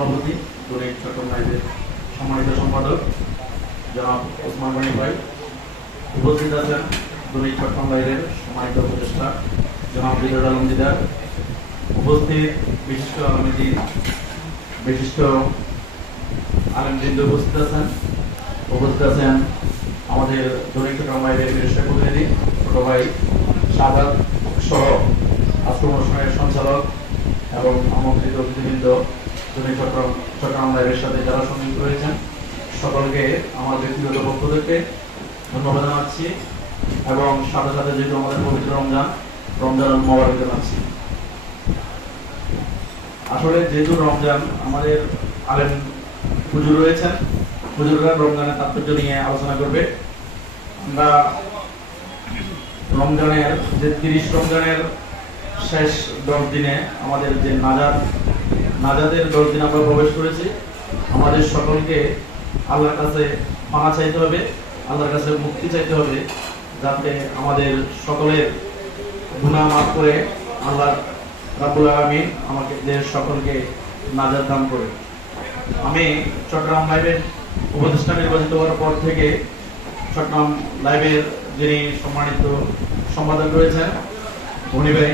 সভাপতি দৈনিক চট্টগ্রাম লাইভের সম্মানিত সম্পাদক জনাব ওসমান গনি ভাই, উপস্থিত আছেন দৈনিক চট্টগ্রাম লাইভের সম্মানিত উপদেষ্টা জনাব বিদ্যুৎ আলম দিদার, উপস্থিত বিশিষ্ট আলমীতি বিশিষ্ট আলেমবৃন্দ উপস্থিত আছেন আমাদের দৈনিক চট্টগ্রাম লাইভের বিশেষ প্রতিনিধি ছোট ভাই সাদাত সহ আজকের অনুষ্ঠানের সঞ্চালক এবং আমন্ত্রিত অতিথিবৃন্দ দৈনিক চট্টগ্রাম লাইভের সাথে যারা সংযুক্ত হয়েছেন সকলকে আমার ব্যক্তিগত পক্ষ থেকে ধন্যবাদ জানাচ্ছি এবং সাথে সাথে যেহেতু আমাদের পবিত্র রমজান মোবারক জানাচ্ছি। আসলে যেহেতু রমজান আমাদের আলেম হুজুর রয়েছেন, হুজুররা রমজানের তাৎপর্য নিয়ে আলোচনা করবে। আমরা রমজানের যে 30 রমজানের শেষ 10 দিনে আমাদের যে নাজাতের 10 দিন আমরা প্রবেশ করেছি, আমাদের সকলকে আল্লাহর কাছে ক্ষমা চাইতে হবে, আল্লাহর কাছে মুক্তি চাইতে হবে, যাতে আমাদের সকলের গুনাহ মাফ করে আল্লাহ রাব্বুল আলামিন আমাদের সকলকে নাজাত দান করে। আমি চট্টগ্রাম লাইভের উপদেষ্টা নির্বাচিত হওয়ার পর থেকে চট্টগ্রাম লাইভের যিনি সম্মানিত সম্পাদক রয়েছেন গনি ভাই,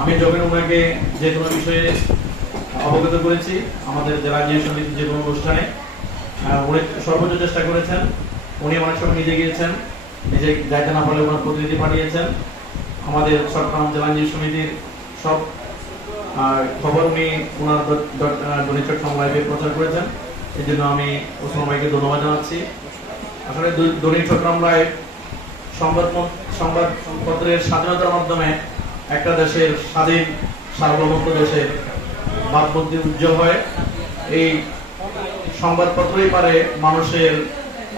আমি যখন ওনাকে যে কোনো বিষয়ে অবগত করেছি আমাদের জেলা নিয়ে সমিতির যে কোনো অনুষ্ঠানে, উনি সর্বোচ্চ চেষ্টা করেছেন। উনি অনেক সময় নিজে গিয়েছেন, নিজে যাইতে না পারলে ওনার প্রতিনিধি পাঠিয়েছেন। আমাদের চট্টগ্রাম জেলা নিয়ে সমিতির সব খবর উনি ওনার দৈনিক চট্টগ্রাম লাইভে প্রচার করেছেন। এই জন্য আমি ওসমান ভাইকে ধন্যবাদ জানাচ্ছি। আসলে দৈনিক চট্টগ্রাম লাইভ সংবাদপত্রের স্বাধীনতার মাধ্যমে একটা দেশের স্বাধীন সার্বভৌমত্ব দেশের বাদবুদ্ধি উজ্জ্বল হয়। এই সংবাদপত্রই পারে মানুষের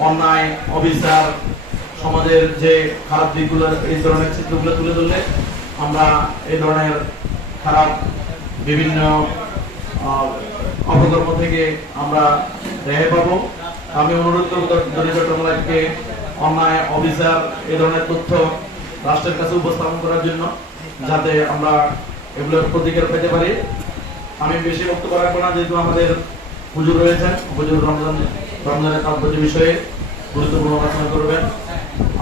অন্যায় অবিচার সমাজের যে খারাপ দিকগুলো, এই ধরনের চিত্রগুলো তুলে ধরলে আমরা এই ধরনের খারাপ বিভিন্ন অপকর্ম থেকে আমরা রেহাই পাবো। আমি অনুরোধ করব দৈনিক চট্টগ্রাম লাইভকে অন্যায় অবিচার এই ধরনের তথ্য রাষ্ট্রের কাছে উপস্থাপন করার জন্য, যাতে আমরা এগুলোর প্রতিকার পেতে পারি। আমি বেশি বক্তব্য রাখবো না, যেহেতু আমাদের হুজুর রয়েছেন, হুজুর রমজানের তাৎপর্য বিষয়ে গুরুত্বপূর্ণ আলোচনা করবেন।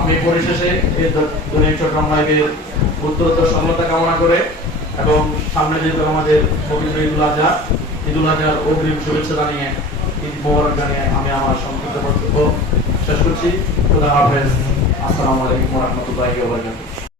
আমি পরিশেষে এই দৈনিক চট্টগ্রাম লাইভের উত্তরোত্তর সফলতা কামনা করে এবং সামনে যেহেতু আমাদের পবিত্র ঈদুল আজহার অগ্রিম শুভেচ্ছা জানিয়ে, ঈদ মোবারক জানিয়ে আমি আমার সংক্ষিপ্ত বক্তব্য শেষ করছি। খোদা হাফেজ। আসসালামু আলাইকুম ওয়া রাহমাতুল্লাহি ওয়া বারাকাতুহু।